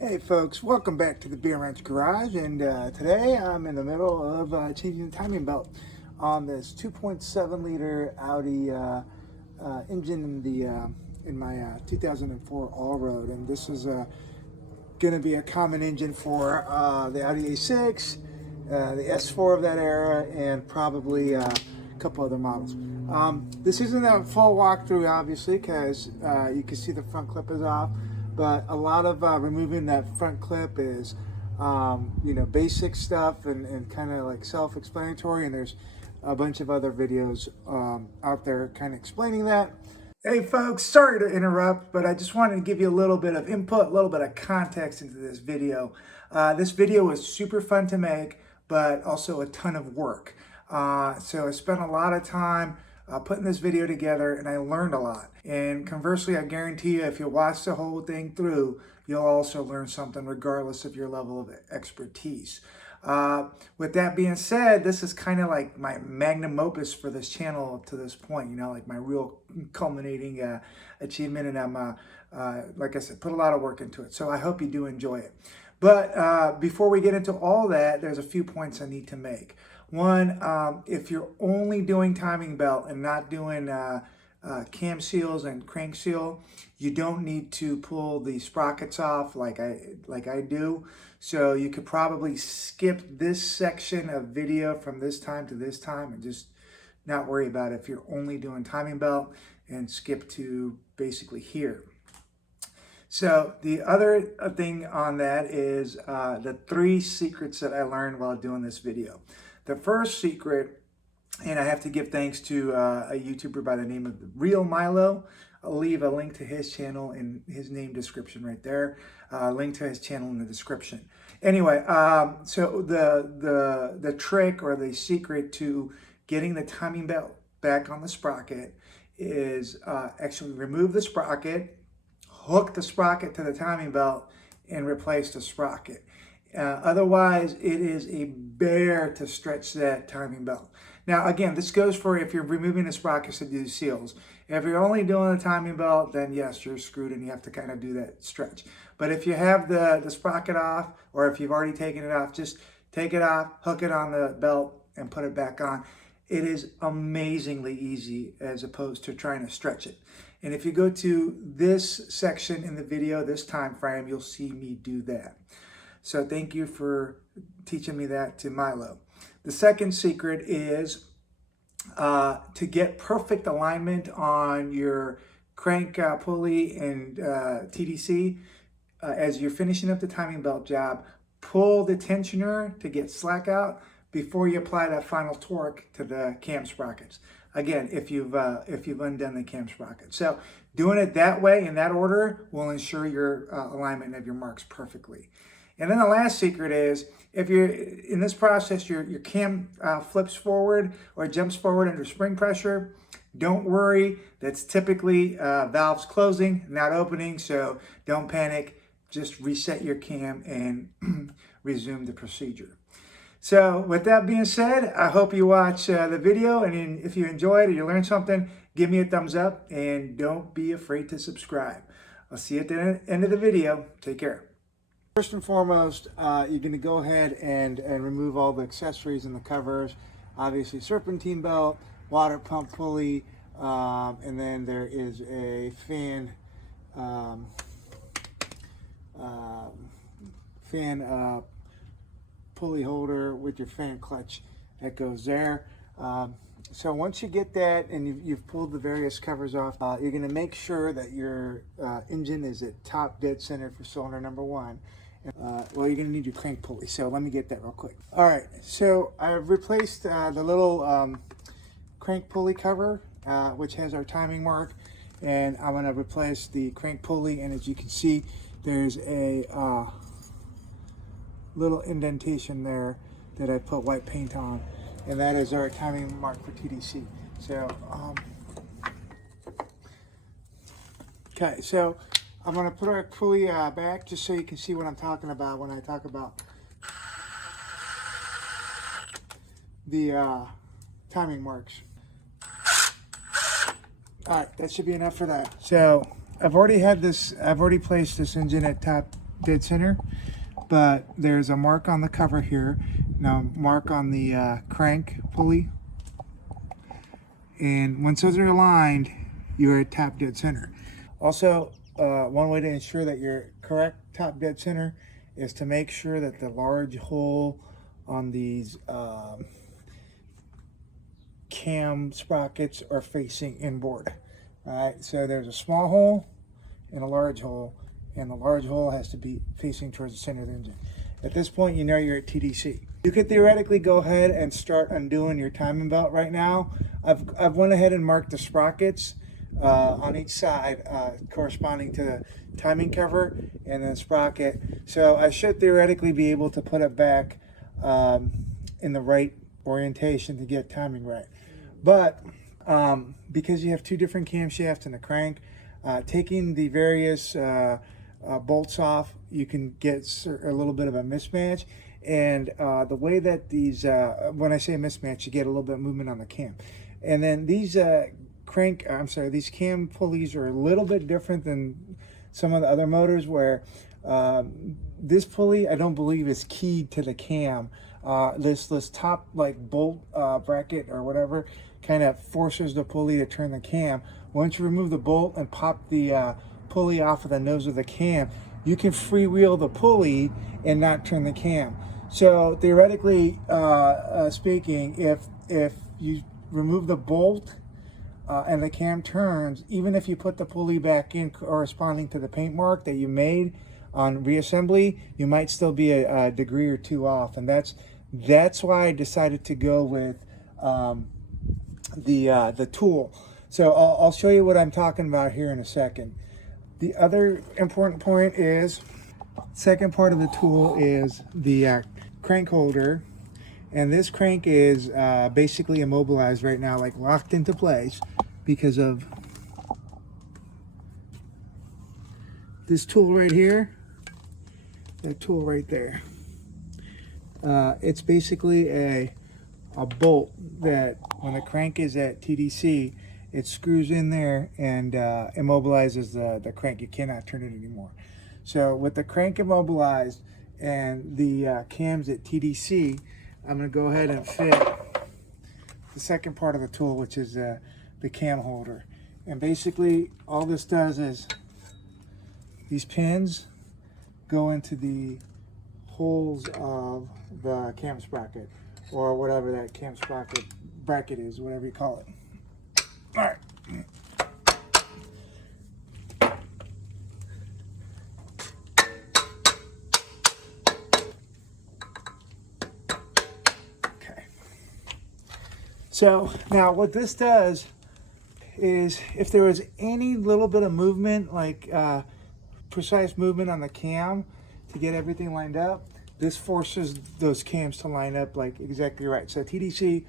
Hey folks, welcome back to the Beer Ranch Garage, and today I'm in the middle of changing the timing belt on this 2.7 liter Audi engine in my 2004 Allroad, and this is going to be a common engine for the Audi A6, the S4 of that era, and probably a couple other models. This isn't a full walkthrough, obviously, because you can see the front clip is off. But a lot of removing that front clip is, basic stuff and kind of like self-explanatory. And there's a bunch of other videos out there kind of explaining that. Hey folks, sorry to interrupt, but I just wanted to give you a little bit of input, a little bit of context into this video. This video was super fun to make, but also a ton of work. So I spent a lot of time putting this video together, and I learned a lot. And conversely, I guarantee you, if you watch the whole thing through, you'll also learn something regardless of your level of expertise. With that being said, this is kind of like my magnum opus for this channel up to this point, like my real culminating achievement. And I'm, like I said, put a lot of work into it. So I hope you do enjoy it. But before we get into all that, there's a few points I need to make. One, if you're only doing timing belt and not doing cam seals and crank seal, you don't need to pull the sprockets off like I do. So you could probably skip this section of video from this time to this time and just not worry about it if you're only doing timing belt, and skip to basically here. So the other thing on that is the 3 secrets that I learned while doing this video. The first secret, and I have to give thanks to a YouTuber by the name of REALMILO. I'll leave a link to his channel in his name description right there. Link to his channel in the description. Anyway, so the trick or the secret to getting the timing belt back on the sprocket is actually remove the sprocket, hook the sprocket to the timing belt, and replace the sprocket. Otherwise, it is a bear to stretch that timing belt. Now, again, this goes for if you're removing the sprockets to do the seals. If you're only doing the timing belt, then yes, you're screwed and you have to kind of do that stretch. But if you have the sprocket off, or if you've already taken it off, just take it off, hook it on the belt, and put it back on. It is amazingly easy as opposed to trying to stretch it. And if you go to this section in the video, this time frame, you'll see me do that. So thank you for teaching me that to Milo. The second secret is to get perfect alignment on your crank pulley and TDC. As you're finishing up the timing belt job, pull the tensioner to get slack out before you apply that final torque to the cam sprockets. Again, if you've undone the cam sprocket. So doing it that way, in that order, will ensure your alignment of your marks perfectly. And then the last secret is, if you're in this process, your cam flips forward or jumps forward under spring pressure, don't worry. That's typically valves closing, not opening. So don't panic. Just reset your cam and resume the procedure. So with that being said, I hope you watch the video, and if you enjoyed or you learned something, give me a thumbs up, and don't be afraid to subscribe. I'll see you at the end of the video. Take care. First and foremost, you're going to go ahead and remove all the accessories and the covers. Obviously, serpentine belt, water pump pulley, and then there is a fan pulley holder with your fan clutch that goes there. So once you get that and you've pulled the various covers off, you're going to make sure that your engine is at top dead center for cylinder number 1. Well, you're going to need your crank pulley, so let me get that real quick. All right, so I've replaced the little crank pulley cover, which has our timing mark, and I'm going to replace the crank pulley, and as you can see, there's a little indentation there that I put white paint on, and that is our timing mark for TDC. So, okay, so I'm going to put our pulley back just so you can see what I'm talking about when I talk about the timing marks. All right, that should be enough for that. So I've already placed this engine at top dead center, but there's a mark on the cover here, now mark on the crank pulley, and once those are aligned, you're at top dead center. Also, one way to ensure that you're correct top dead center is to make sure that the large hole on these cam sprockets are facing inboard. All right, so there's a small hole and a large hole, and the large hole has to be facing towards the center of the engine. At this point, you know you're at TDC. You could theoretically go ahead and start undoing your timing belt right now. I've went ahead and marked the sprockets on each side corresponding to the timing cover and then sprocket. So I should theoretically be able to put it back in the right orientation to get timing right. But because you have two different camshafts and a crank, taking the various bolts off, you can get a little bit of a mismatch. And the way that these, when I say mismatch, you get a little bit of movement on the cam. And then these these cam pulleys are a little bit different than some of the other motors, where this pulley I don't believe is keyed to the cam. This top like bolt bracket or whatever kind of forces the pulley to turn the cam. Once you remove the bolt and pop the pulley off of the nose of the cam, you can freewheel the pulley and not turn the cam. So theoretically speaking, if you remove the bolt and the cam turns, even if you put the pulley back in corresponding to the paint mark that you made on reassembly, you might still be a degree or two off. And that's why I decided to go with the tool. So I'll show you what I'm talking about here in a second. The other important point is, second part of the tool is the crank holder. And this crank is basically immobilized right now, like locked into place because of this tool right here, that tool right there. It's basically a bolt that when the crank is at TDC, it screws in there and immobilizes the crank. You cannot turn it anymore. So with the crank immobilized and the cams at TDC, I'm going to go ahead and fit the second part of the tool, which is the cam holder. And basically all this does is these pins go into the holes of the cam sprocket, or whatever that cam sprocket bracket is, whatever you call it. All right. So now what this does is, if there was any little bit of movement, like precise movement on the cam to get everything lined up, this forces those cams to line up like exactly right. So TDC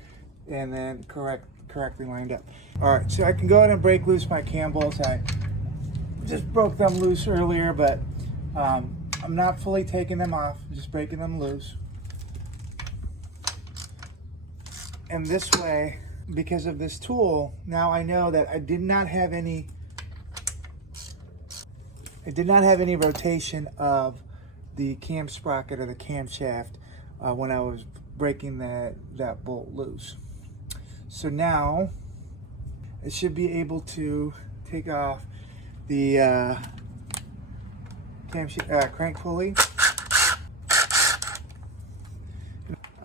and then correctly lined up. All right, so I can go ahead and break loose my cam bolts. I just broke them loose earlier, but I'm not fully taking them off, just breaking them loose. And this way, because of this tool, now I know that I did not have any rotation of the cam sprocket or the camshaft when I was breaking that bolt loose. So now I should be able to take off the crank pulley.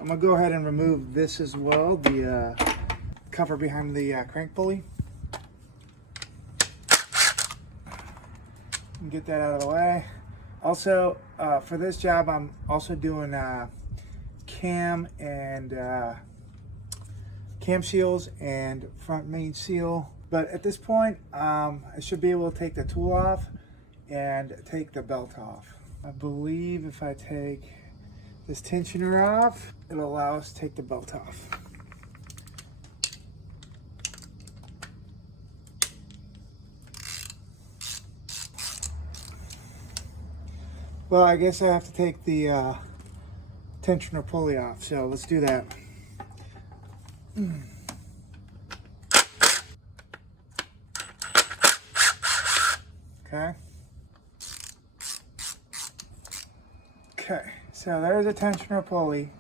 I'm gonna go ahead and remove this as well, the cover behind the crank pulley. And get that out of the way. Also, for this job, I'm also doing cam and cam seals and front main seal. But at this point, I should be able to take the tool off and take the belt off. I believe if I take this tensioner off, it'll allow us to take the belt off. Well, I guess I have to take the tensioner pulley off, so let's do that. Okay. Okay, so there's a tensioner pulley,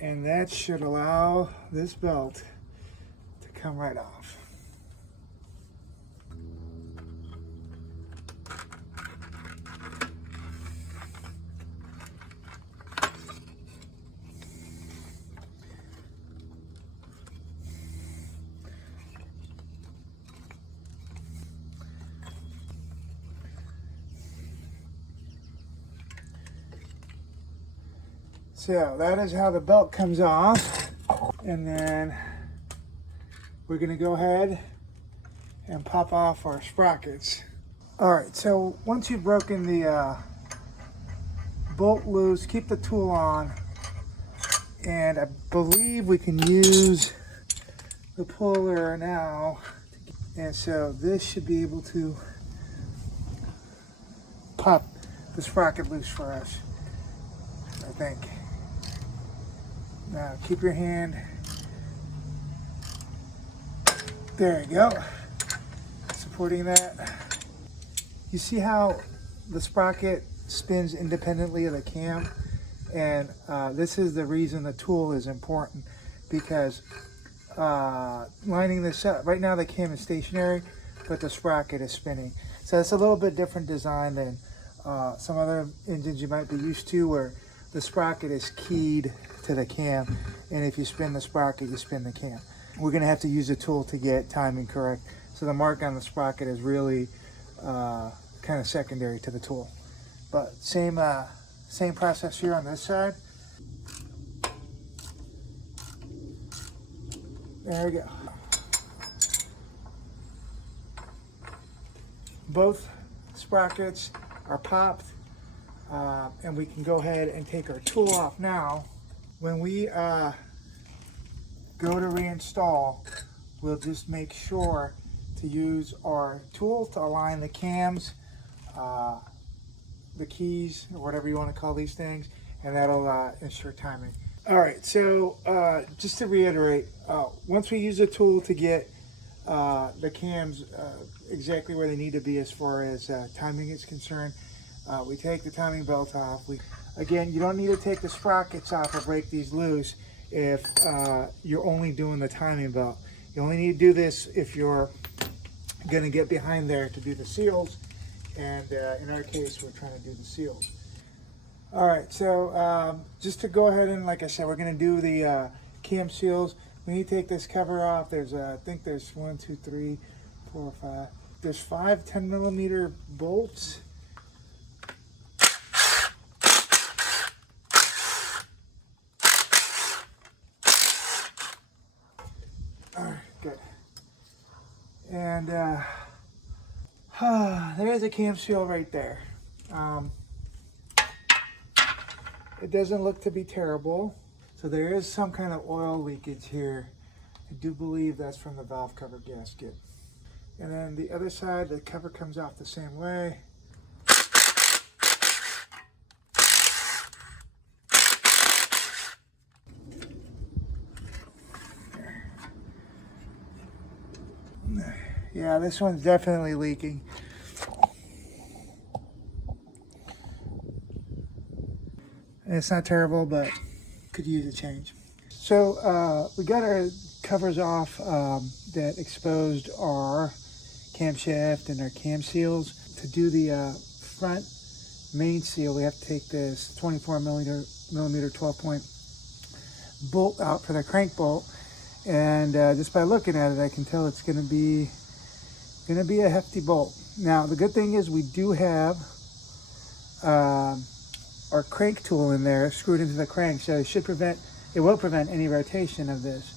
and that should allow this belt to come right off. So that is how the belt comes off, and then we're going to go ahead and pop off our sprockets. All right, so once you've broken the bolt loose, keep the tool on, and I believe we can use the puller now, and so this should be able to pop the sprocket loose for us, I think. Now keep your hand, there you go, supporting that. You see how the sprocket spins independently of the cam? And this is the reason the tool is important, because lining this up, right now the cam is stationary, but the sprocket is spinning. So it's a little bit different design than some other engines you might be used to, where the sprocket is keyed to the cam, and if you spin the sprocket, you spin the cam. We're gonna have to use a tool to get timing correct. So the mark on the sprocket is really kind of secondary to the tool. But same process here on this side. There we go. Both sprockets are popped, and we can go ahead and take our tool off now. When we go to reinstall, we'll just make sure to use our tool to align the cams, the keys, or whatever you want to call these things, and that'll ensure timing. All right, so just to reiterate, once we use the tool to get the cams exactly where they need to be as far as timing is concerned, we take the timing belt off. Again, you don't need to take the sprockets off or break these loose if you're only doing the timing belt. You only need to do this if you're going to get behind there to do the seals, and in our case, we're trying to do the seals. All right, so just to go ahead and, like I said, we're going to do the cam seals. We need to take this cover off. There's I think there's 1, 2, 3, 4, 5. There's 5 10mm bolts. All right, good. And there's a cam seal right there. It doesn't look to be terrible. So there is some kind of oil leakage here. I do believe that's from the valve cover gasket. And then the other side, the cover comes off the same way. Yeah, this one's definitely leaking. It's not terrible, but could use a change. So we got our covers off that exposed our camshaft and our cam seals. To do the front main seal, we have to take this 24mm 12-point bolt out for the crank bolt, and just by looking at it, I can tell it's going to be a hefty bolt. Now the good thing is we do have our crank tool in there screwed into the crank, so it will prevent any rotation of this.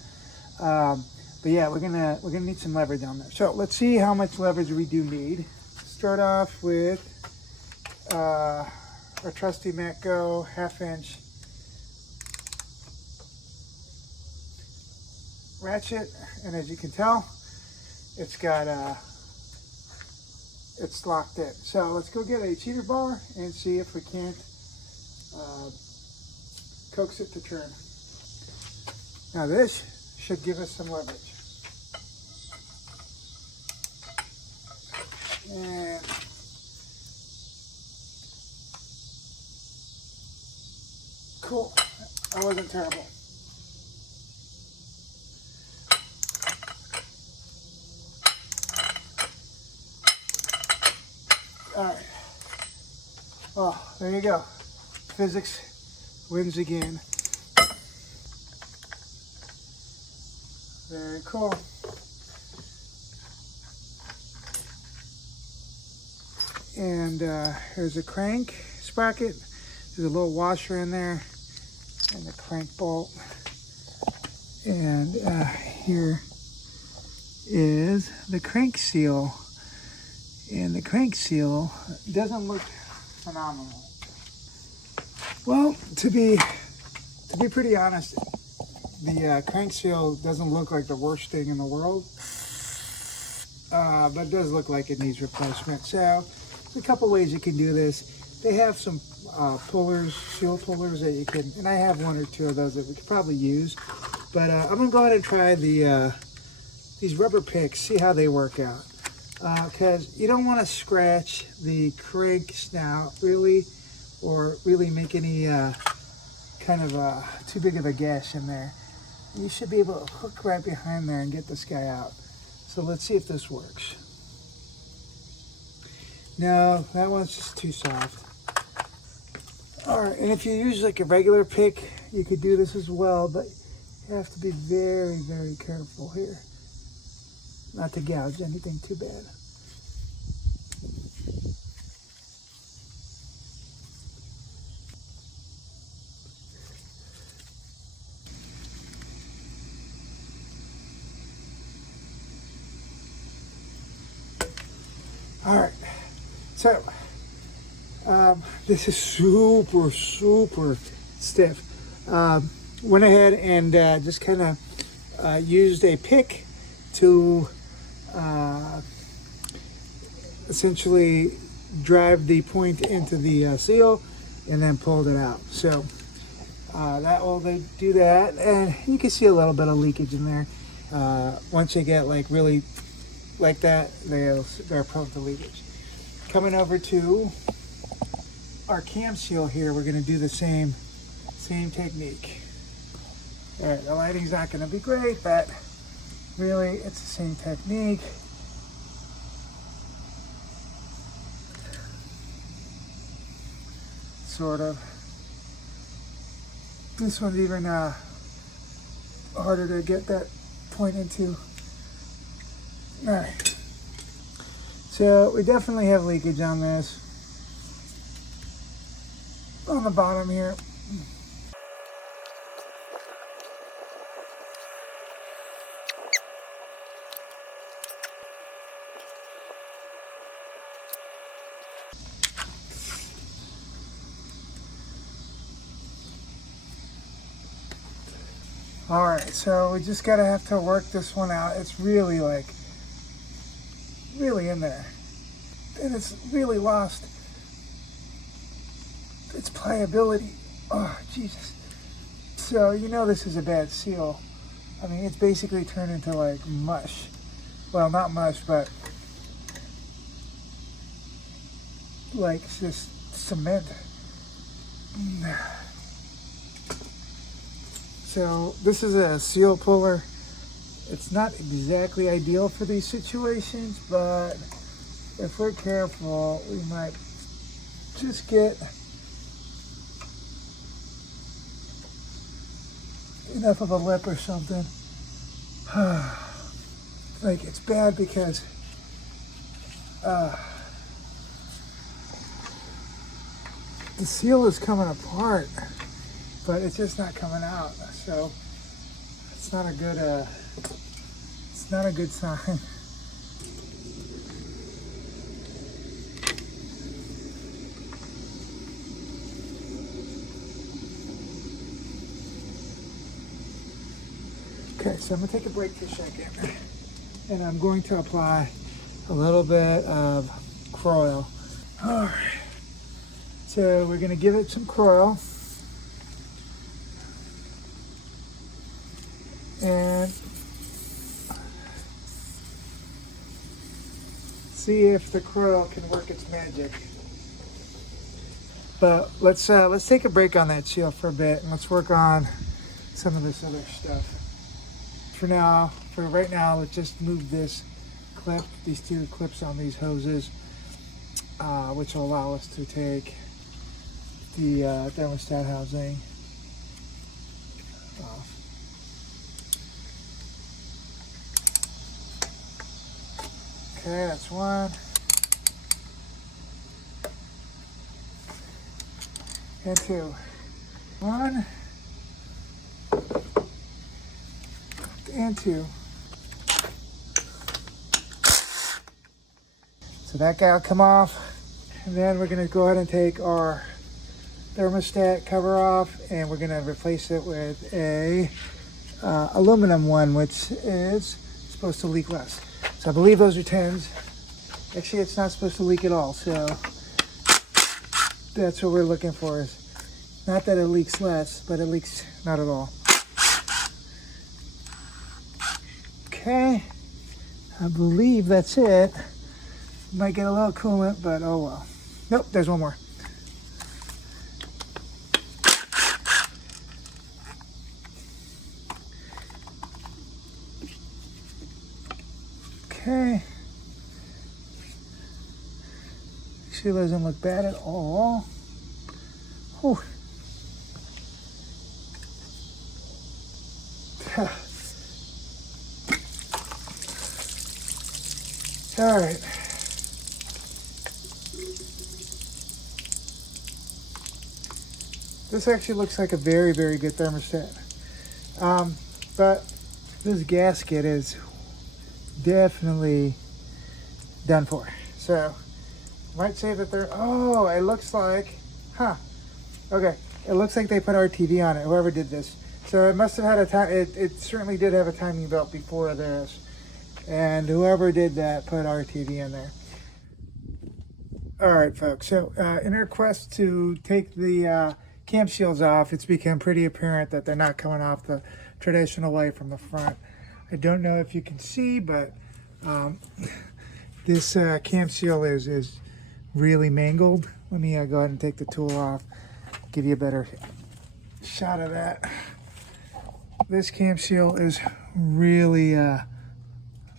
But yeah, we're gonna need some leverage on there. So let's see how much leverage we do need. Start off with our trusty Matco 1/2 inch ratchet, and as you can tell, it's locked in. So let's go get a cheater bar and see if we can't coax it to turn. Now this should give us some leverage. And Cool. That wasn't terrible. All right. Oh, there you go. Physics wins again. Very cool. And here's a crank sprocket. There's a little washer in there and the crank bolt. And here is the crank seal. And the crank seal doesn't look phenomenal. Well, to be pretty honest, the crank seal doesn't look like the worst thing in the world, but it does look like it needs replacement. So there's a couple ways you can do this. They have some pullers, seal pullers that you can, and I have one or two of those that we could probably use. But I'm gonna go ahead and try these rubber picks, see how they work out. Because you don't want to scratch the crank snout really, or really make any kind of too big of a gash in there. You should be able to hook right behind there and get this guy out. So let's see if this works. No, that one's just too soft. All right, and if you use like a regular pick, you could do this as well, but you have to be very, very careful here. Not to gouge anything too bad. All right, so this is super, super stiff. Went ahead and just kind of used a pick to essentially drive the point into the seal and then pulled it out. So that will do that, and you can see a little bit of leakage in there. Once you get like really like that, they're prone to leakage. Coming over to our cam seal here, we're going to do the same technique. All right, the lighting's not going to be great, but really it's the same technique. Sort of. This one's even harder to get that point into. All right, so we definitely have leakage on this, on the bottom here. All right, so we just gotta have to work this one out. It's really really in there, and it's really lost its pliability. Oh Jesus. So you know this is a bad seal. I mean, it's basically turned into like mush. Well, not mush, but like just cement. So this is a seal puller. It's not exactly ideal for these situations, but if we're careful, we might just get enough of a lip or something. Like, it's bad because the seal is coming apart, but it's just not coming out. So it's not a good sign. Okay, so I'm gonna take a break for a second, and I'm going to apply a little bit of Croil. All right, so we're gonna give it some Croil, and see if the Croil can work its magic. But let's take a break on that seal for a bit and let's work on some of this other stuff. For right now, let's just move this clip, these two clips on these hoses, which will allow us to take the thermostat housing off. Okay, that's one. And two. One. And two. So that guy will come off. And then we're going to go ahead and take our thermostat cover off and we're going to replace it with a aluminum one, which is supposed to leak less. So I believe those are 10s. Actually, it's not supposed to leak at all. So that's what we're looking for. Is not that it leaks less, but it leaks not at all. Okay, I believe that's it. Might get a little coolant, but oh well. Nope, there's one more. Okay. Actually doesn't look bad at all. Whew. All right. This actually looks like a very, very good thermostat. But this gasket is definitely done for. So, might say that they're, oh, it looks like, okay. It looks like they put RTV on it, whoever did this. So it must have had a time, it certainly did have a timing belt before this. And whoever did that put RTV in there. All right, folks. So in our quest to take the cam shields off, it's become pretty apparent that they're not coming off the traditional way from the front. I don't know if you can see, but this cam seal is really mangled. Let me go ahead and take the tool off, give you a better shot of that. This cam seal is really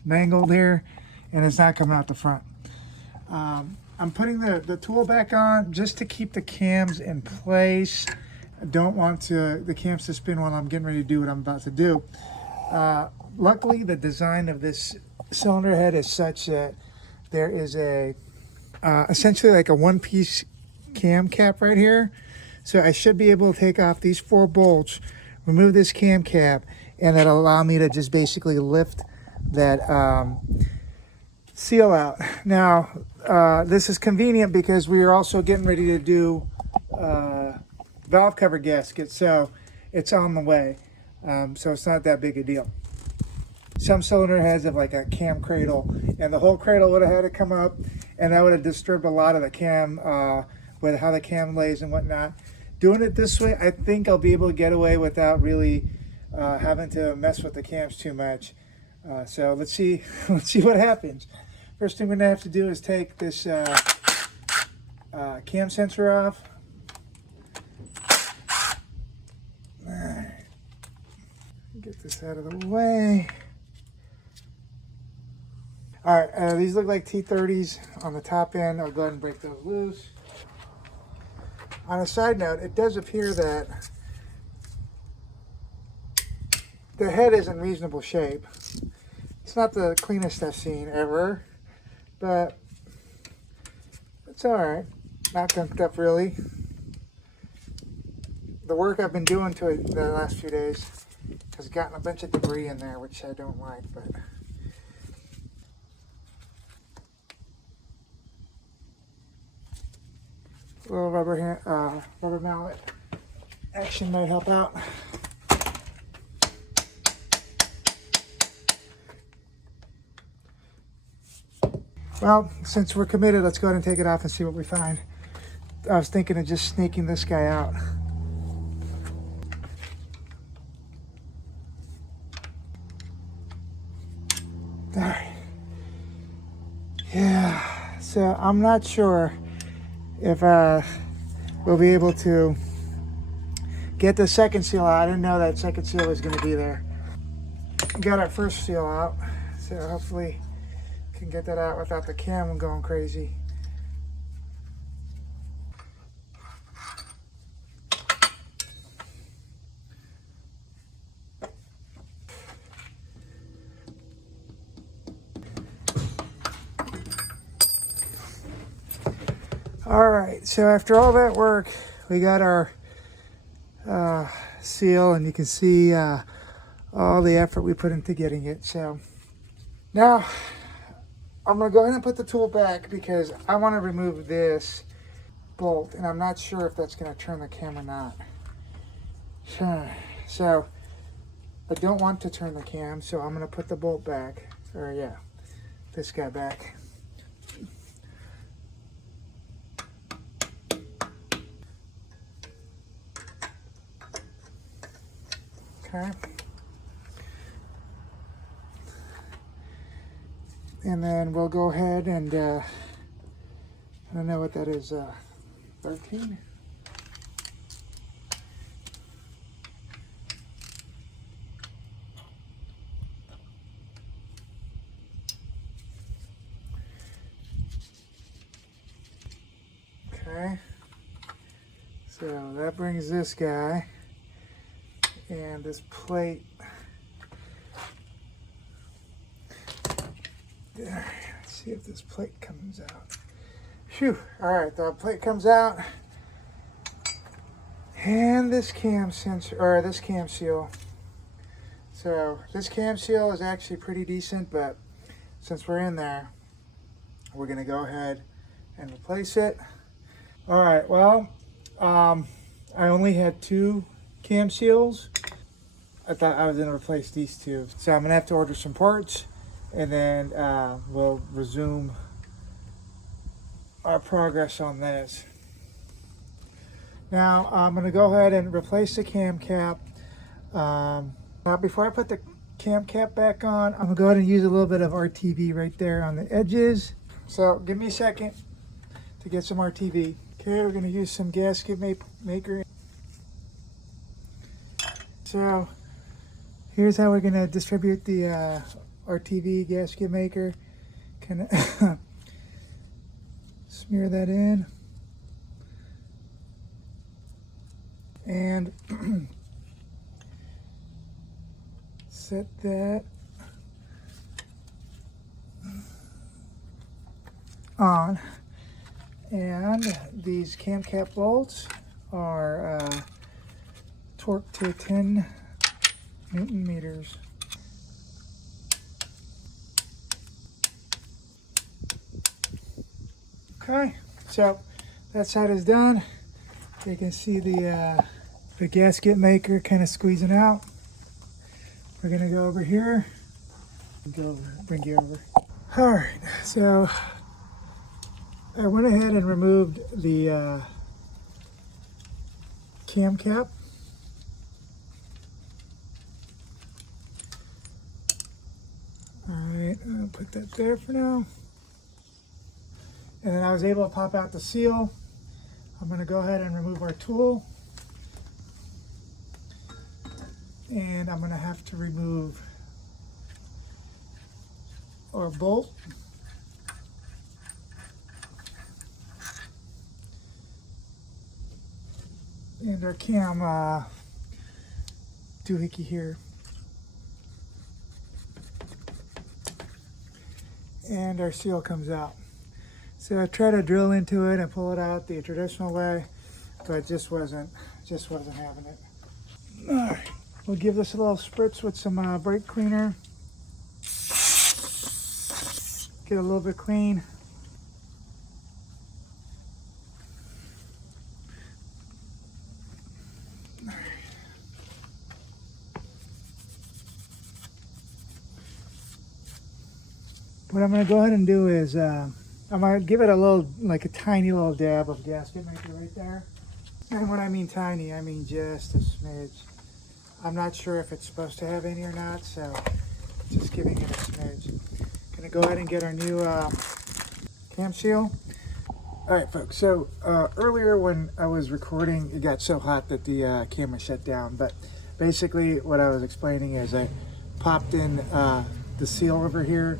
mangled here, and it's not coming out the front. I'm putting the tool back on just to keep the cams in place. I don't want the cams to spin while I'm getting ready to do what I'm about to do. Luckily, the design of this cylinder head is such that there is a essentially like a one-piece cam cap right here. So I should be able to take off these 4 bolts, remove this cam cap, and that'll allow me to just basically lift that seal out. Now, this is convenient because we are also getting ready to do valve cover gasket, so it's on the way. So it's not that big a deal. Some cylinder heads have like a cam cradle, and the whole cradle would have had to come up, and that would have disturbed a lot of the cam with how the cam lays and whatnot. Doing it this way, I think I'll be able to get away without really having to mess with the cams too much. So let's see what happens. First thing we're gonna have to do is take this cam sensor off. All right. Get this out of the way. All right, these look like T30s on the top end. I'll go ahead and break those loose. On a side note, it does appear that the head is in reasonable shape. It's not the cleanest I've seen ever, but it's all right. Not gunked up really. The work I've been doing to it the last few days has gotten a bunch of debris in there, which I don't like, but a little rubber mallet action might help out. Well, since we're committed, let's go ahead and take it off and see what we find. I was thinking of just sneaking this guy out. All right. Yeah, so I'm not sure if we'll be able to get the second seal out. I didn't know that second seal was going to be there. Got our first seal out, so hopefully can get that out without the cam going crazy. All right, so after all that work, we got our seal, and you can see all the effort we put into getting it. So now I'm gonna go ahead and put the tool back because I want to remove this bolt, and I'm not sure if that's gonna turn the camera or not. So I don't want to turn the cam, so I'm gonna put the bolt back, or yeah, this guy back. Okay. And then we'll go ahead and, I don't know what that is, 13? Okay. So that brings this guy. And this plate, there, let's see if this plate comes out. Phew, all right, the plate comes out. And this cam sensor, or this cam seal. So this cam seal is actually pretty decent, but since we're in there, we're gonna go ahead and replace it. All right, well, I only had 2 cam seals. I thought I was going to replace these 2. So I'm going to have to order some parts, and then we'll resume our progress on this. Now I'm going to go ahead and replace the cam cap. Now before I put the cam cap back on, I'm going to go ahead and use a little bit of RTV right there on the edges. So give me a second to get some RTV. Okay, we're going to use some gasket maker. So here's how we're going to distribute the RTV gasket maker. Kind of smear that in. And set that on. And these cam cap bolts are torqued to 10 Newton meters. Okay, so that side is done. You can see the gasket maker kind of squeezing out. We're gonna go over here. Bring you over. All right, so I went ahead and removed the cam cap. All right, I'll put that there for now. And then I was able to pop out the seal. I'm going to go ahead and remove our tool. And I'm going to have to remove our bolt. And our cam doohickey here. And our seal comes out. So I tried to drill into it and pull it out the traditional way, but just wasn't having it. All right, we'll give this a little spritz with some brake cleaner. Get a little bit clean. What I'm going to go ahead and do is I'm going to give it a little, like a tiny little dab of gasket maker right there. And when I mean tiny, I mean just a smidge. I'm not sure if it's supposed to have any or not, so just giving it a smidge. Going to go ahead and get our new cam seal. All right, folks. So earlier when I was recording, it got so hot that the camera shut down. But basically what I was explaining is I popped in the seal over here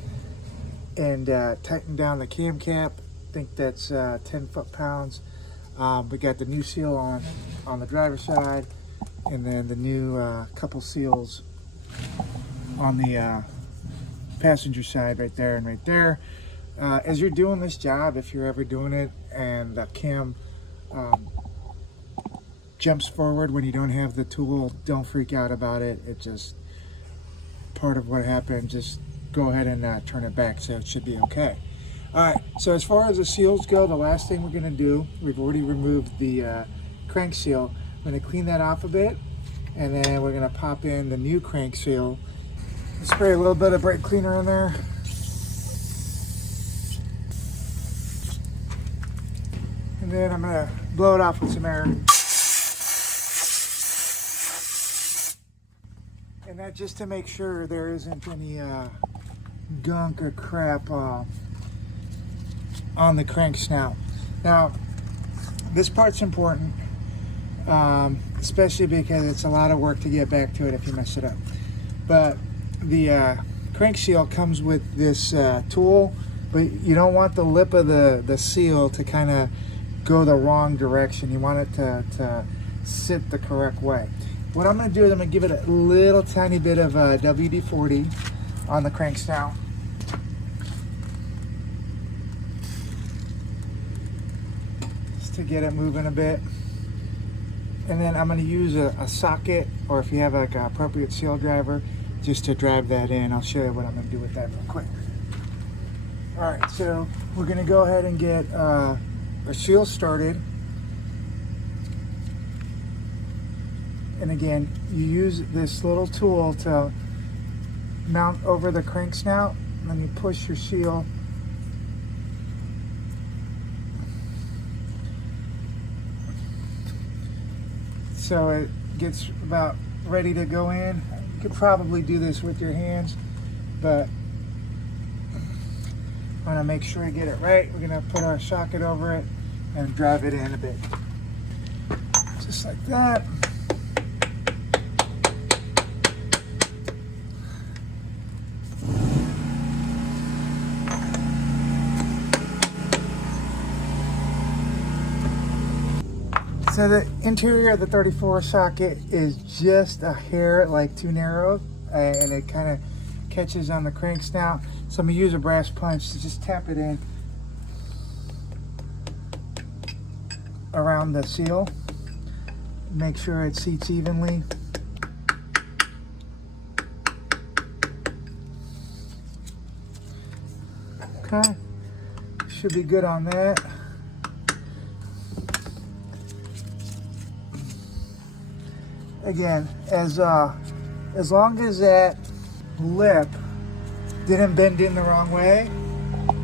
and tightened down the cam cap. I think that's 10 foot-pounds. We got the new seal on the driver's side, and then the new couple seals on the passenger side right there and right there. As you're doing this job, if you're ever doing it and the cam jumps forward when you don't have the tool, don't freak out about it. It's just part of what happened. Just go ahead and turn it back, so it should be okay. All right, so as far as the seals go, the last thing we're gonna do, we've already removed the crank seal. I'm gonna clean that off a bit, and then we're gonna pop in the new crank seal. Spray a little bit of brake cleaner in there. And then I'm gonna blow it off with some air. And that just to make sure there isn't any gunk or crap on the crank snout. Now, this part's important, especially because it's a lot of work to get back to it if you mess it up. But the crank seal comes with this tool, but you don't want the lip of the seal to kind of go the wrong direction. You want it to sit the correct way. What I'm going to do is I'm going to give it a little tiny bit of WD-40 on the crank snout. Just to get it moving a bit. And then I'm going to use a socket, or if you have like an appropriate seal driver, just to drive that in. I'll show you what I'm going to do with that real quick. Alright, so we're going to go ahead and get our seal started. And again, you use this little tool to mount over the crank snout, and then you push your seal so it gets about ready to go in. You could probably do this with your hands, but I want to make sure I get it right. We're going to put our socket over it and drive it in a bit. Just like that. So the interior of the 34 socket is just a hair like too narrow, and it kind of catches on the crank snout. So I'm going to use a brass punch to just tap it in around the seal. Make sure it seats evenly. Okay, should be good on that. Again, as long as that lip didn't bend in the wrong way,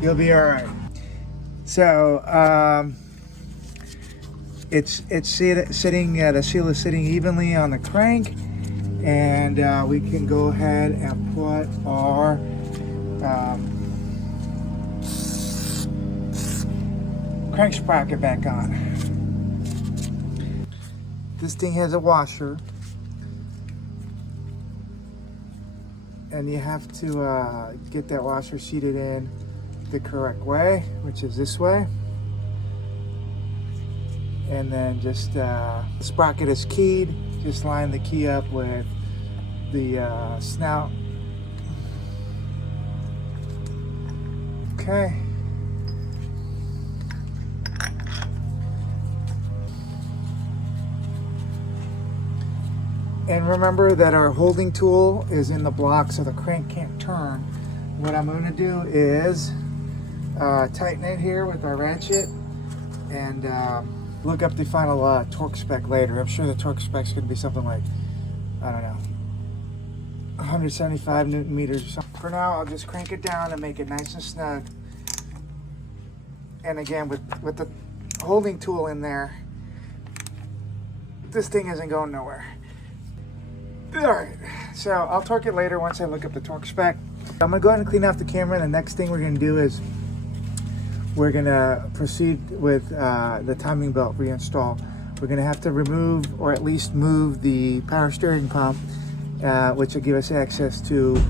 you'll be all right. So it's sitting. The seal is sitting evenly on the crank, and we can go ahead and put our crank sprocket back on. This thing has a washer, and you have to get that washer seated in the correct way, which is this way. And then just the sprocket is keyed. Just line the key up with the snout. Okay. And remember that our holding tool is in the block, so the crank can't turn. What I'm going to do is tighten it here with our ratchet, and look up the final torque spec later. I'm sure the torque spec is going to be something like, I don't know, 175 Newton meters or something. For now, I'll just crank it down and make it nice and snug. And again, with the holding tool in there, this thing isn't going nowhere. Alright, so I'll torque it later once I look up the torque spec. I'm going to go ahead and clean off the camera. The next thing we're going to do is we're gonna proceed with the timing belt reinstall. We're gonna have to remove, or at least move, the power steering pump, which will give us access to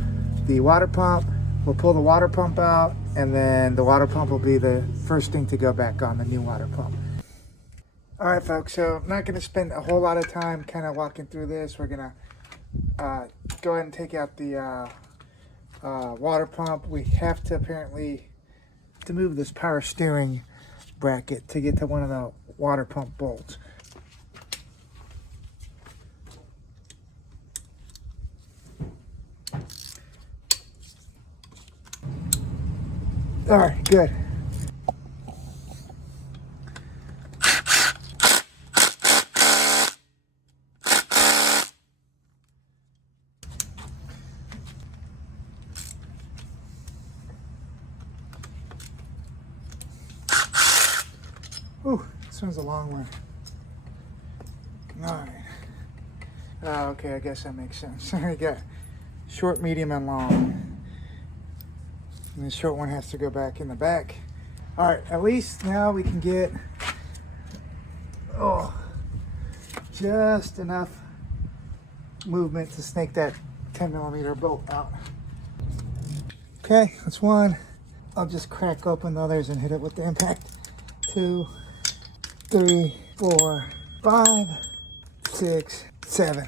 the water pump. We'll pull the water pump out, and then the water pump will be the first thing to go back on, the new water pump. All right, folks, so I'm not gonna spend a whole lot of time kind of walking through this. We're gonna go ahead and take out the water pump. We have to apparently to move this power steering bracket to get to one of the water pump bolts. All right, good. Ooh, this one's a long one. All right. Okay, I guess that makes sense. I got short, medium, and long. And the short one has to go back in the back. All right, at least now we can get, just enough movement to snake that 10mm bolt out. Okay, that's one. I'll just crack open the others and hit it with the impact. 2, 3, 4, 5, 6, 7.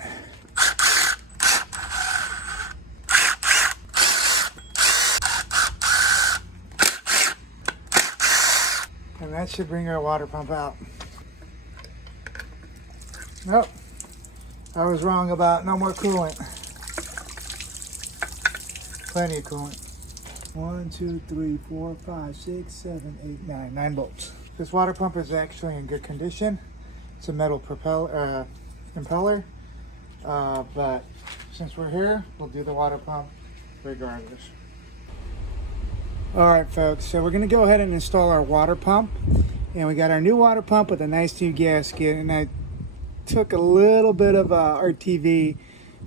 And that should bring our water pump out. Nope, I was wrong about no more coolant. Plenty of coolant. 1, 2, 3, 4, 5, 6, 7, 8, 9. 9 bolts. This water pump is actually in good condition. It's a metal impeller, but since we're here, we'll do the water pump regardless. All right, folks, so we're gonna go ahead and install our water pump. And we got our new water pump with a nice new gasket, and I took a little bit of RTV,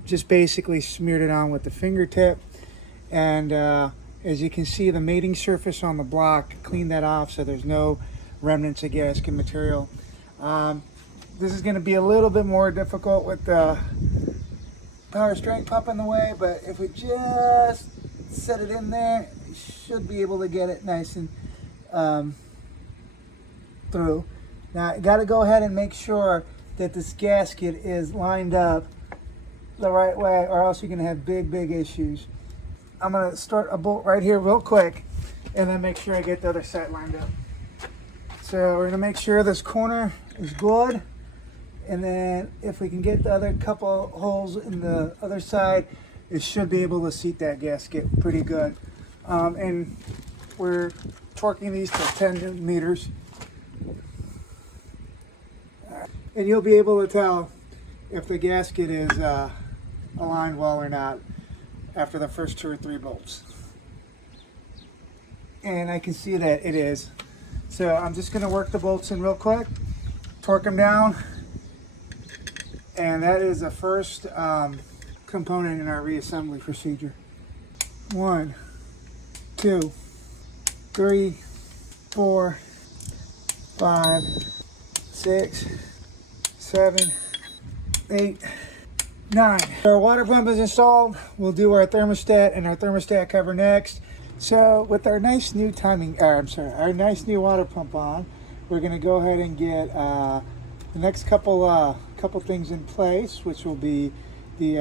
just basically smeared it on with the fingertip. And as you can see, the mating surface on the block, cleaned that off so there's no remnants of gasket material. This is gonna be a little bit more difficult with the power steering pump in the way, but if we just set it in there, you should be able to get it nice and through. Now, you gotta go ahead and make sure that this gasket is lined up the right way, or else you're gonna have big issues. I'm gonna start a bolt right here real quick, and then make sure I get the other side lined up. So we're gonna make sure this corner is good, and then if we can get the other couple holes in the other side, it should be able to seat that gasket pretty good. And we're torquing these to 10 meters. And you'll be able to tell if the gasket is aligned well or not after the first 2 or 3 bolts. And I can see that it is. So I'm just gonna work the bolts in real quick, torque them down, and that is the first component in our reassembly procedure. 1, 2, 3, 4, 5, 6, 7, 8, 9. Our water pump is installed. We'll do our thermostat and our thermostat cover next. So with our nice new our nice new water pump on, we're gonna go ahead and get the next couple things in place, which will be the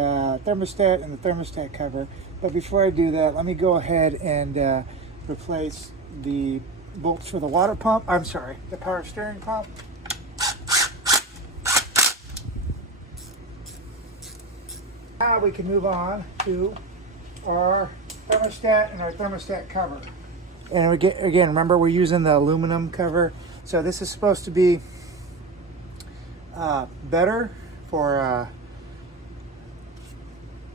thermostat and the thermostat cover. But before I do that, let me go ahead and replace the bolts for the water pump. The power steering pump. Now we can move on to our thermostat and our thermostat cover. And again, remember, we're using the aluminum cover. So this is supposed to be better for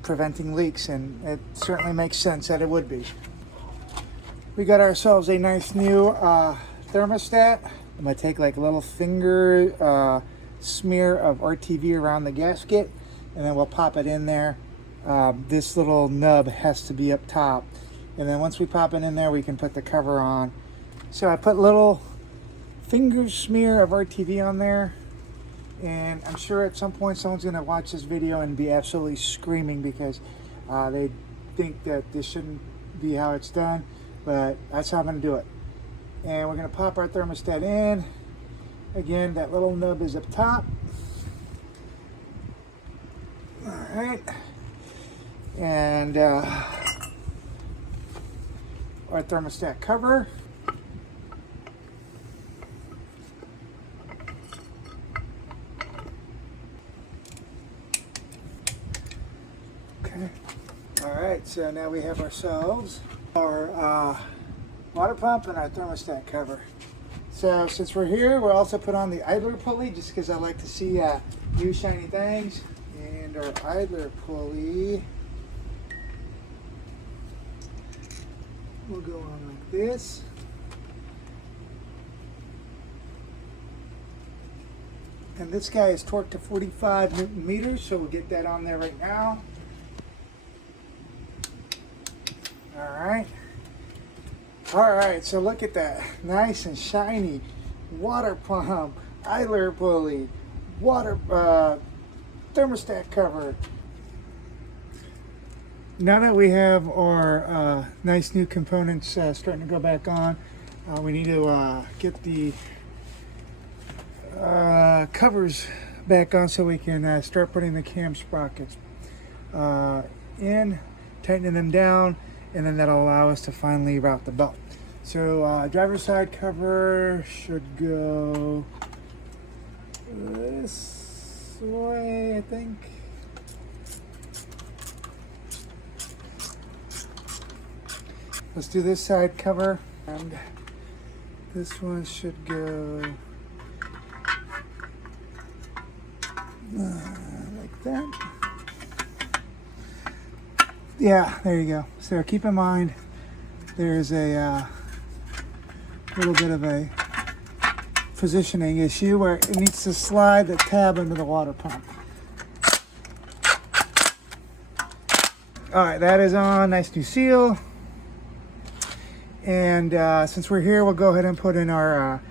preventing leaks, and it certainly makes sense that it would be. We got ourselves a nice new thermostat. I'm gonna take like a little finger smear of RTV around the gasket, and then we'll pop it in there. This little nub has to be up top, and then once we pop it in there, we can put the cover on. So I put little finger smear of RTV on there, and I'm sure at some point someone's going to watch this video and be absolutely screaming because they think that this shouldn't be how it's done, but that's how I'm going to do it. And we're going to pop our thermostat in. Again, that little nub is up top. All right. And our thermostat cover. Okay. All right, so now we have ourselves our water pump and our thermostat cover. So since we're here, we'll also put on the idler pulley just because I like to see new shiny things. And our idler pulley will go on like this. And this guy is torqued to 45 Newton meters, so we'll get that on there right now. All right, so look at that. Nice and shiny water pump, idler pulley, water thermostat cover. Now that we have our nice new components starting to go back on, we need to get the covers back on so we can start putting the cam sprockets in, tightening them down, and then that'll allow us to finally route the belt. So driver's side cover should go this way, I think. Let's do this side cover, and this one should go like that. Yeah, there you go. So keep in mind, there's a little bit of a positioning issue where it needs to slide the tab into the water pump. All right, that is on. Nice new seal. And since we're here, we'll go ahead and put in our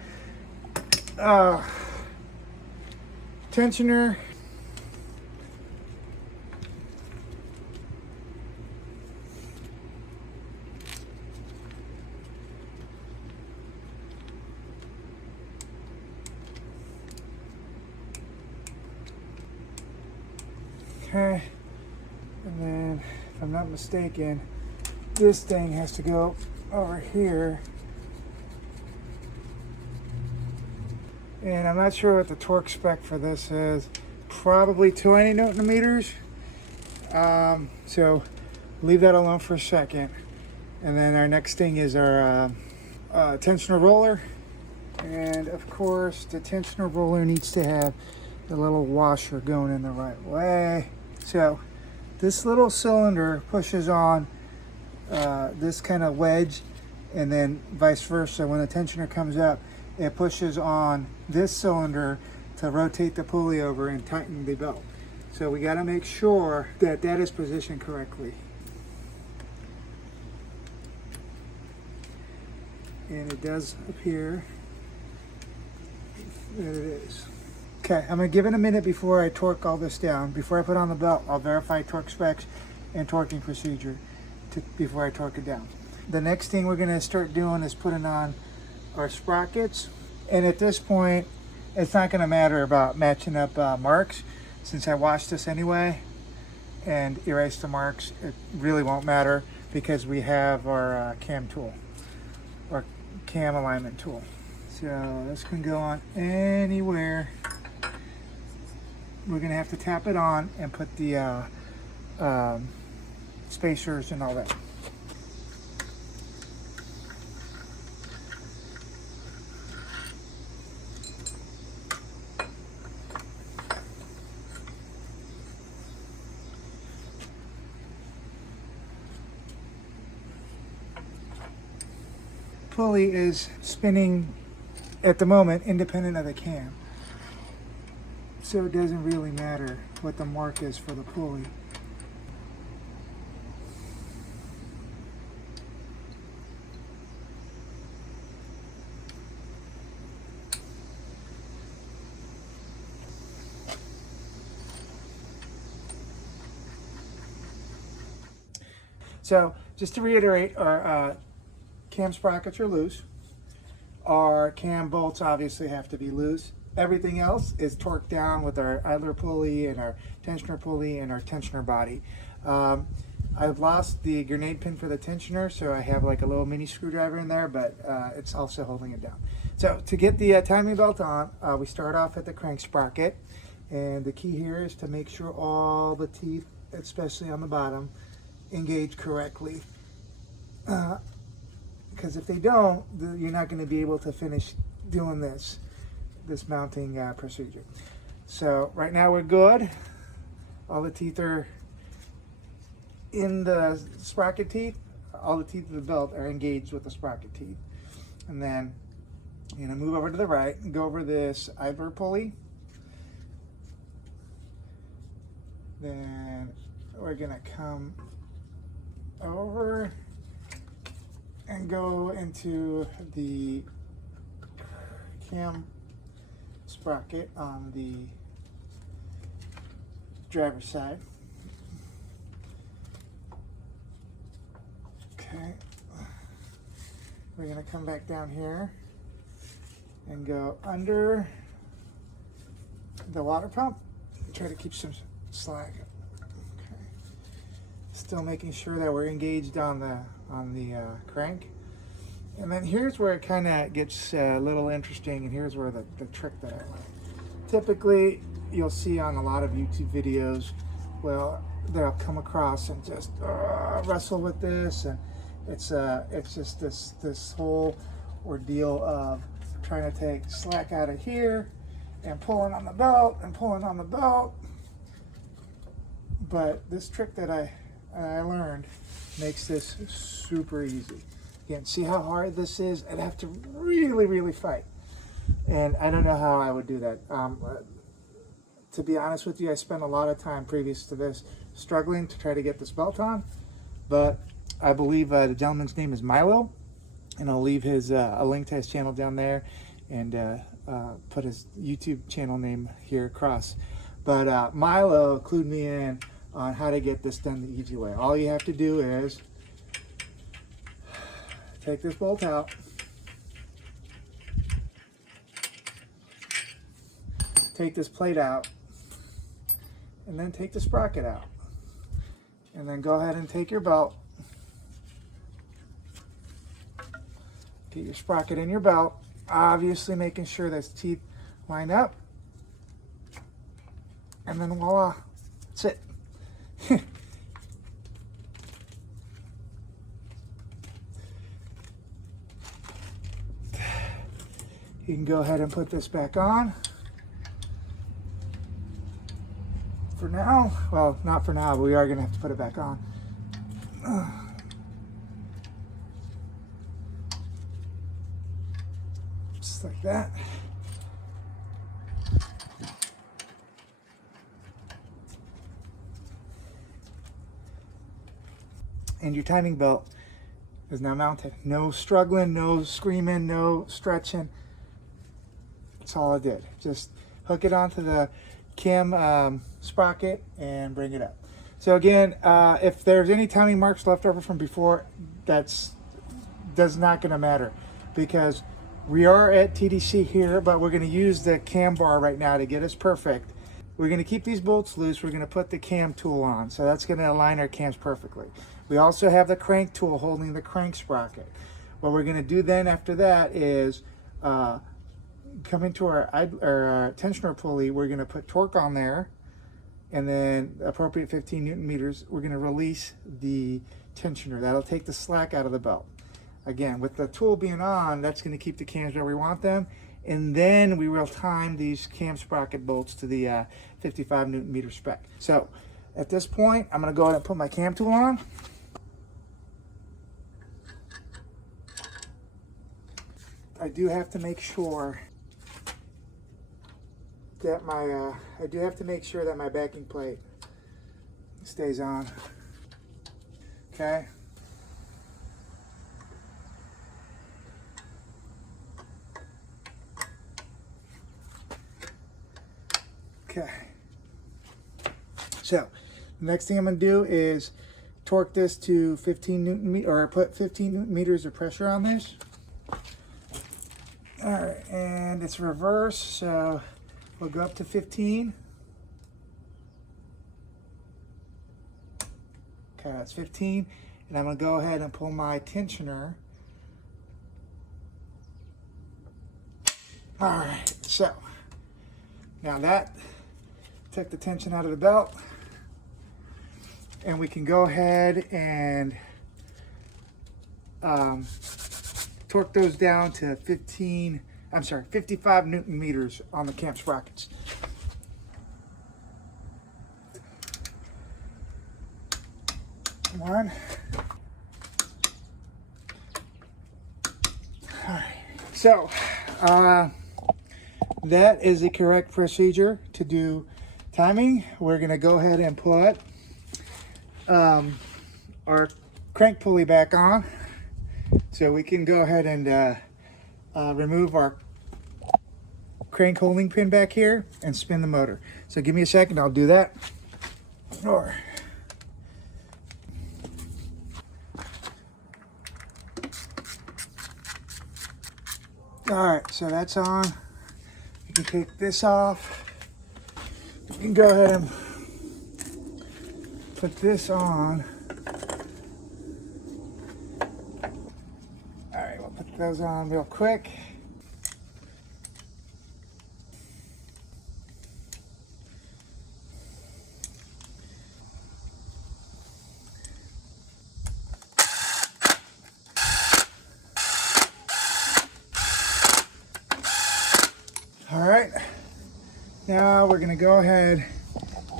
tensioner. Okay, and then if I'm not mistaken, this thing has to go over here. And I'm not sure what the torque spec for this is. Probably 280 Newton meters. So leave that alone for a second. And then our next thing is our tensioner roller. And of course, the tensioner roller needs to have the little washer going in the right way. So this little cylinder pushes on this kind of wedge, and then vice versa. When the tensioner comes up, it pushes on this cylinder to rotate the pulley over and tighten the belt. So we got to make sure that that is positioned correctly. And it does appear that it is. Okay, I'm going to give it a minute before I torque all this down. Before I put on the belt, I'll verify torque specs and torquing procedure before I torque it down. The next thing we're going to start doing is putting on our sprockets. And at this point, it's not going to matter about matching up marks. Since I washed this anyway and erased the marks, it really won't matter because we have our cam tool, or cam alignment tool. So this can go on anywhere. We're gonna have to tap it on and put the spacers and all that. Pulley is spinning at the moment independent of the cam. So it doesn't really matter what the mark is for the pulley. So just to reiterate, our cam sprockets are loose. Our cam bolts obviously have to be loose. Everything else is torqued down with our idler pulley and our tensioner pulley and our tensioner body. I've lost the grenade pin for the tensioner, so I have like a little mini screwdriver in there, but it's also holding it down. So to get the timing belt on, we start off at the crank sprocket, and the key here is to make sure all the teeth, especially on the bottom, engage correctly. Because if they don't, you're not going to be able to finish doing this mounting procedure. So right now we're good. All the teeth are in the sprocket teeth. All the teeth of the belt are engaged with the sprocket teeth. And then you're going to move over to the right and go over this idler pulley. Then we're going to come over and go into the cam sprocket on the driver's side. Okay, we're going to come back down here and go under the water pump and try to keep some slack. Okay. Still making sure that we're engaged on the crank. And then here's where it kind of gets a little interesting, and here's where the trick that I learned. Typically, you'll see on a lot of YouTube videos, well, they'll come across and just wrestle with this, and it's just this whole ordeal of trying to take slack out of here and pulling on the belt and pulling on the belt. But this trick that I learned makes this super easy. Again, see how hard this is? I'd have to really fight. And I don't know how I would do that. To be honest with you, I spent a lot of time previous to this struggling to try to get this belt on. But I believe the gentleman's name is Milo. And I'll leave his a link to his channel down there, and put his YouTube channel name here across. But Milo clued me in on how to get this done the easy way. All you have to do is take this bolt out, take this plate out, and then take the sprocket out. And then go ahead and take your belt, get your sprocket in your belt, obviously making sure those teeth line up, and then voila, that's it. You can go ahead and put this back on. For now, well, not for now, but we are going to have to put it back on. Just like that. And your timing belt is now mounted. No struggling, no screaming, no stretching. That's all I did. Just hook it onto the cam sprocket and bring it up. So again, if there's any timing marks left over from before, that's not going to matter, because we are at TDC here, but we're going to use the cam bar right now to get us perfect. We're going to keep these bolts loose. We're going to put the cam tool on, so that's going to align our cams perfectly. We also have the crank tool holding the crank sprocket. What we're going to do then after that is come into our tensioner pulley. We're going to put torque on there, and then appropriate 15 Newton meters. We're going to release the tensioner. That'll take the slack out of the belt. Again, with the tool being on, that's going to keep the cams where we want them. And then we will time these cam sprocket bolts to the 55 Newton meter spec. So at this point, I'm going to go ahead and put my cam tool on. I do have to make sure that my backing plate stays on. Okay. Okay. So the next thing I'm going to do is torque this to 15 Newton meters, or put 15 Newton meters of pressure on this. All right, and it's reverse, so we'll go up to 15. Okay, that's 15. And I'm gonna go ahead and pull my tensioner. All right, so now that took the tension out of the belt, and we can go ahead and torque those down to 55 Newton meters on the cam sprockets. Come on. All right, so that is the correct procedure to do timing. We're gonna go ahead and put our crank pulley back on, so we can go ahead and remove our crank holding pin back here and spin the motor. So give me a second, I'll do that. Or all right, so that's on. You can take this off. You can go ahead and put this on. All right, we'll put those on real quick. All right, now we're gonna go ahead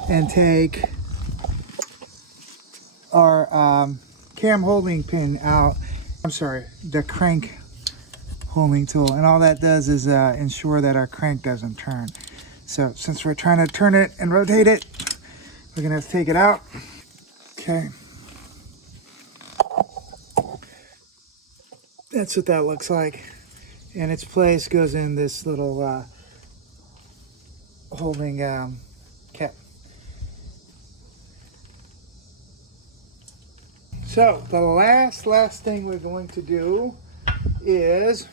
and take our cam holding pin out. I'm sorry, the crank holding tool. And all that does is ensure that our crank doesn't turn. So since we're trying to turn it and rotate it, we're gonna have to take it out. Okay. That's what that looks like. And its place goes in this little holding cap. So the last thing we're going to do is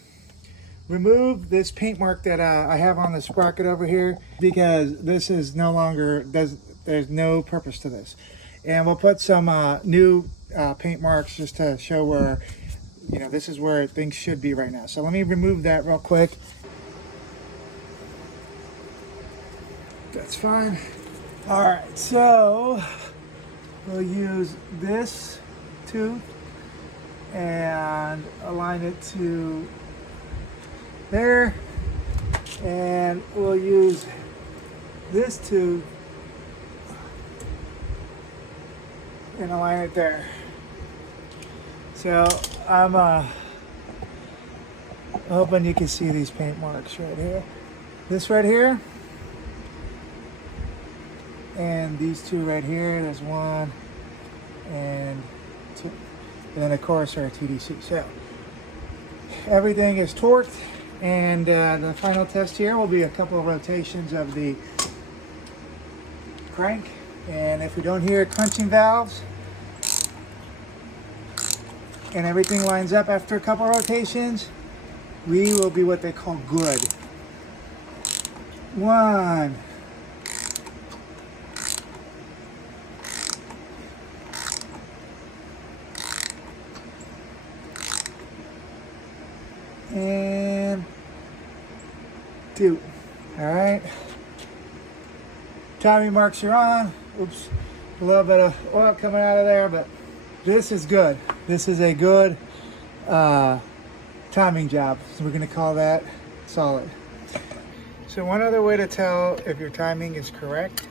remove this paint mark that I have on the sprocket over here, because this is no longer, there's no purpose to this. And we'll put some new paint marks just to show where, you know, this is where things should be right now. So let me remove that real quick. That's fine. All right, so we'll use this tooth and align it to there, and we'll use this tooth and align it there. So I'm hoping you can see these paint marks right here. This right here, and these two right here. There's one and two. And then of course our TDC. So everything is torqued, and the final test here will be a couple of rotations of the crank. And if we don't hear crunching valves and everything lines up after a couple of rotations, we will be what they call good. 1, 2. All right. Timing marks are on. Oops, a little bit of oil coming out of there, but this is good. This is a good timing job. So we're gonna call that solid. So one other way to tell if your timing is correct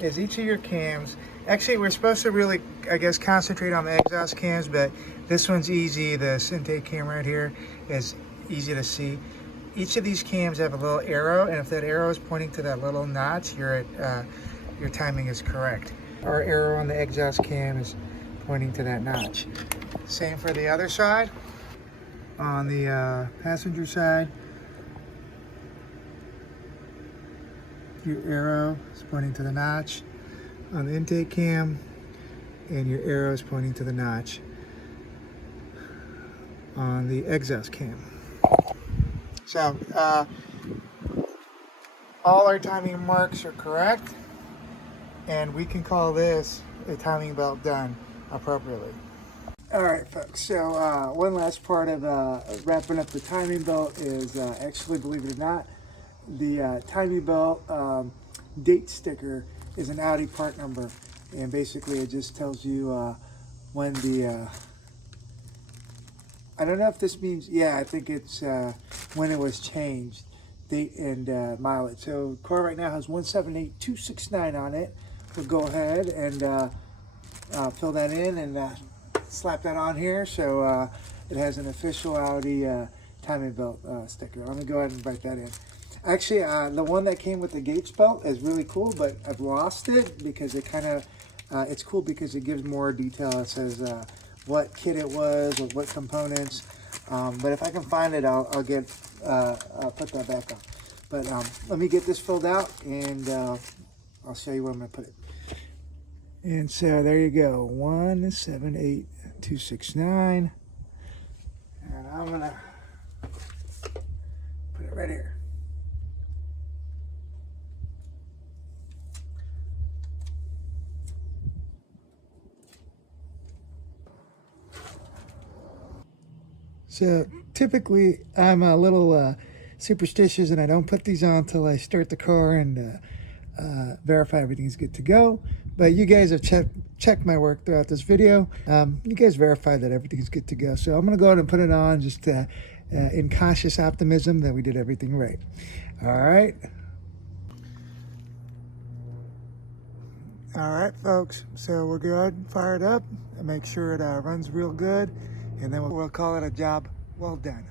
is each of your cams. Actually, we're supposed to really, I guess, concentrate on the exhaust cams, but this one's easy. The intake cam right here is easy to see. Each of these cams have a little arrow, and if that arrow is pointing to that little notch, your timing is correct. Our arrow on the exhaust cam is pointing to that notch. Same for the other side. On the passenger side, your arrow is pointing to the notch. On the intake cam, and your arrow is pointing to the notch on the exhaust cam. So all our timing marks are correct, and we can call this a timing belt done appropriately. All right, folks, so one last part of wrapping up the timing belt is actually, believe it or not, the timing belt date sticker is an Audi part number, and basically it just tells you when the I don't know if this means, yeah, I think it's when it was changed, date and mileage. So car right now has 178269 on it. We'll go ahead and fill that in and slap that on here, so it has an official Audi timing belt sticker. Let me go ahead and write that in. Actually, the one that came with the Gates belt is really cool, but I've lost it because it kind of, it's cool because it gives more detail. It says what kit it was or what components. But if I can find it, I'll put that back on. But let me get this filled out, and I'll show you where I'm going to put it. And so there you go, 178269. And I'm going to put it right here. So typically I'm a little superstitious, and I don't put these on until I start the car and verify everything's good to go. But you guys have checked my work throughout this video. You guys verified that everything's good to go. So I'm going to go ahead and put it on just in cautious optimism that we did everything right. All right. All right, folks. So we'll go ahead and fire it up and make sure it runs real good. And then we'll call it a job well done.